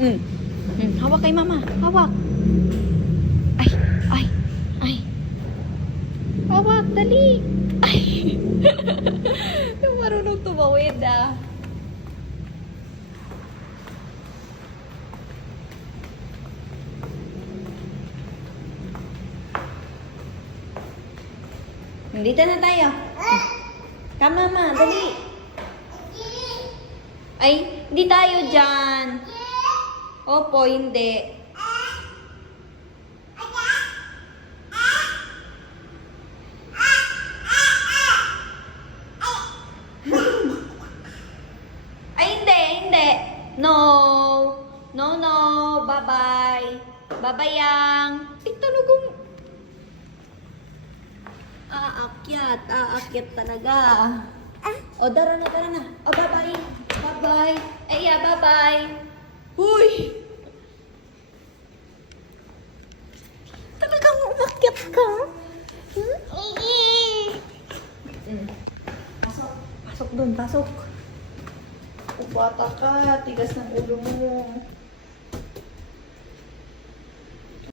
Hawak kay mama. Hawak. Ay, ay, ay. Hawak, dali. Ay. Yung marunong tumawid ah. Dito na tayo. Come, mama, dali. Ay, hindi tayo dyan. Opo, hindi. Ay, hindi, hindi. No. No, no. Bye-bye. Bye-bye, yang. Ay, talagong. Aakyat talaga. O, dara na, dara na. O, bye-bye. Bye-bye. Ay, bye-bye. Huy! Talagang umakyat ka? Pasok. Pasok dun, pasok. O, bata ka. Tigas ng ulo mo.